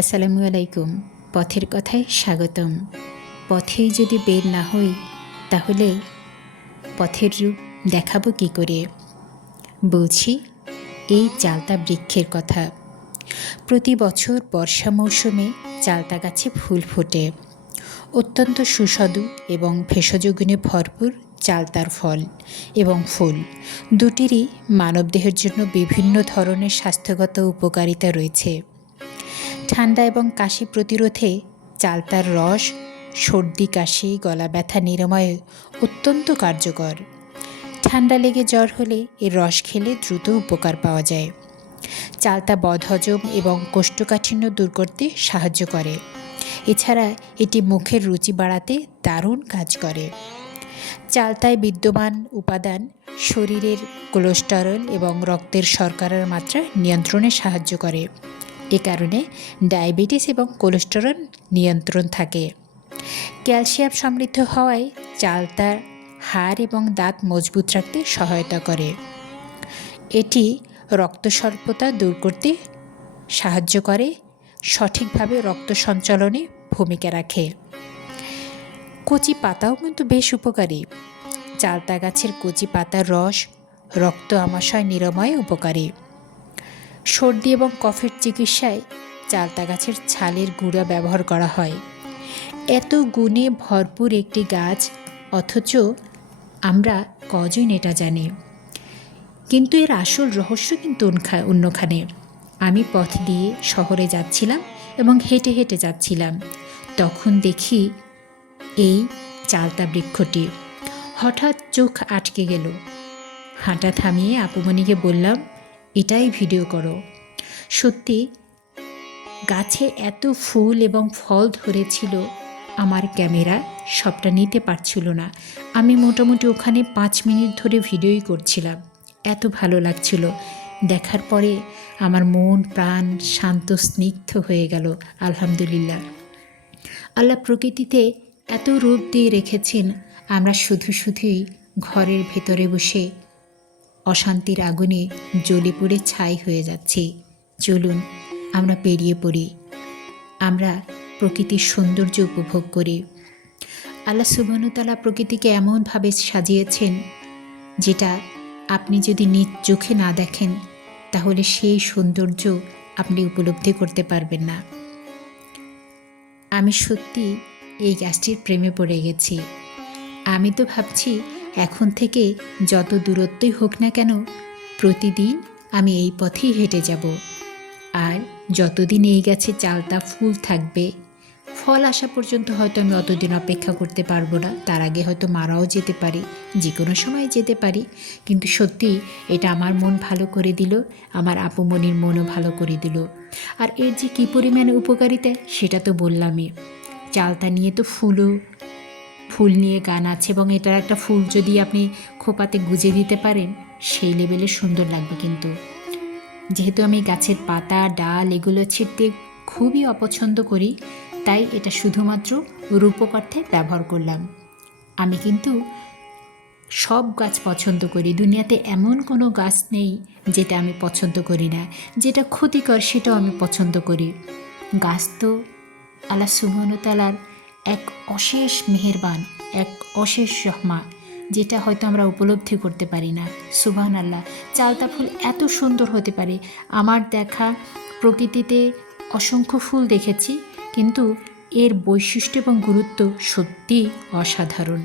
আসসালামু আলাইকুম। পথের কথায় স্বাগতম। পথেই যদি বের না হই তাহলে পথের রূপ দেখাবো কী করে? বলছি এই চালতা বৃক্ষের কথা। প্রতি বছর বর্ষা মৌসুমে চালতা গাছে ফুল ফোটে। অত্যন্ত সুস্বাদু এবং ভেষজ গুণে ভরপুর চালতার ফল এবং ফুল দুটিরই মানবদেহের জন্য বিভিন্ন ধরনের স্বাস্থ্যগত উপকারিতা রয়েছে। ঠান্ডা এবং কাশি প্রতিরোধে চালতার রস সর্দি কাশি গলা ব্যথা নিরাময়ে অত্যন্ত কার্যকর। ঠান্ডা লেগে জ্বর হলে এর রস খেলে দ্রুত উপকার পাওয়া যায়। চালতা বদহজম এবং কোষ্ঠকাঠিন্য দূর করতে সাহায্য করে। এছাড়া এটি মুখের রুচি বাড়াতে দারুণ কাজ করে। চালতায় বিদ্যমান উপাদান শরীরের কোলেস্টেরল এবং রক্তের শর্করার মাত্রা নিয়ন্ত্রণে সাহায্য করে। এ কারণে ডায়াবেটিস এবং কোলেস্টেরল নিয়ন্ত্রণ থাকে। ক্যালসিয়াম সমৃদ্ধ হওয়ায় চালতার হাড় এবং দাঁত মজবুত রাখতে সহায়তা করে। এটি রক্ত স্বল্পতা দূর করতে সাহায্য করে, সঠিকভাবে রক্ত সঞ্চালনে ভূমিকা রাখে। কচি পাতাও কিন্তু বেশ উপকারী। চালতা গাছের কচি পাতার রস রক্ত আমাশয় নিরাময়ে উপকারী। সর্দি এবং কফের চিকিৎসায় চালতা গাছের ছালের গুঁড়া ব্যবহার করা হয়। এত গুণে ভরপুর একটি গাছ, অথচ আমরা কজন এটা জানি। কিন্তু এর আসল রহস্য কিন্তু অন্যখানে। আমি পথ দিয়ে শহরে যাচ্ছিলাম এবং হেঁটে হেঁটে যাচ্ছিলাম। তখন দেখি এই চালতা বৃক্ষটি। হঠাৎ চোখ আটকে গেল। হাঁটা থামিয়ে আপুমণিকে বললাম, এটাই ভিডিও করো। সত্যি গাছে এত ফুল এবং ফল ধরেছিল, আমার ক্যামেরা সবটা নিতে পারছিল না। আমি মোটামুটি ওখানে 5 মিনিট ধরে ভিডিওই করছিলাম। এত ভালো লাগছিল। দেখার পরে আমার মন প্রাণ শান্ত স্নিগ্ধ হয়ে গেল। আলহামদুলিল্লাহ, আল্লাহ প্রকৃতিতে এত রূপ দিয়ে রেখেছেন, আমরা শুধুই ঘরের ভেতরে বসে অশান্তির আগুনে জ্বলে পুড়ে ছাই হয়ে যাচ্ছি। চলুন আমরা পেরিয়ে পড়ি, আমরা প্রকৃতির সৌন্দর্য উপভোগ করি। আল্লাহ সুবহানাহু ওয়া তাআলা প্রকৃতিকে এমনভাবে সাজিয়েছেন যেটা আপনি যদি নিজ চোখে না দেখেন তাহলে সেই সৌন্দর্য আপনি উপলব্ধি করতে পারবেন না। আমি সত্যি এই গাছটির প্রেমে পড়ে গেছি। আমি তো ভাবছি এখন থেকে যত দূরত্বই হোক না কেন প্রতিদিন আমি এই পথেই হেঁটে যাব। আর যতদিন এই গাছে চালতা ফুল থাকবে, ফল আসা পর্যন্ত হয়তো আমি অতদিন অপেক্ষা করতে পারবো না। তার আগে হয়তো মারাও যেতে পারি, যে কোনো সময় যেতে পারি। কিন্তু সত্যি এটা আমার মন ভালো করে দিল, আমার আপুমনির মনও ভালো করে দিল। আর এর যে কী পরিমাণে উপকারিতা সেটা তো বললামই। চালতা নিয়ে তো ফুল নিয়ে গান আছে, এবং এটার একটা ফুল যদি আপনি খোপাতে গুজে দিতে পারেন সেই লেভেলে সুন্দর লাগবে। কিন্তু যেহেতু আমি গাছের পাতা ডাল এগুলো ছিঁড়তে খুবই অপছন্দ করি, তাই এটা শুধুমাত্র রূপকার্থে ব্যবহার করলাম। আমি কিন্তু সব গাছ পছন্দ করি। দুনিয়াতে এমন কোনো গাছ নেই যেটা আমি পছন্দ করি না। যেটা ক্ষতিকর সেটাও আমি পছন্দ করি। গাছ তো আল্লাহ সুবহানাহু ওয়া তাআলার এক অশেষ মেহেরবান, এক অশেষ রহমা, যেটা হয়তো আমরা উপলব্ধি করতে পারি না। সুবহানাল্লাহ, চালতা ফুল এত সুন্দর হতে পারে। আমার দেখা প্রকৃতিতে অসংখ্য ফুল দেখেছি, কিন্তু এর বৈশিষ্ট্য এবং গুরুত্ব সত্যি অসাধারণ।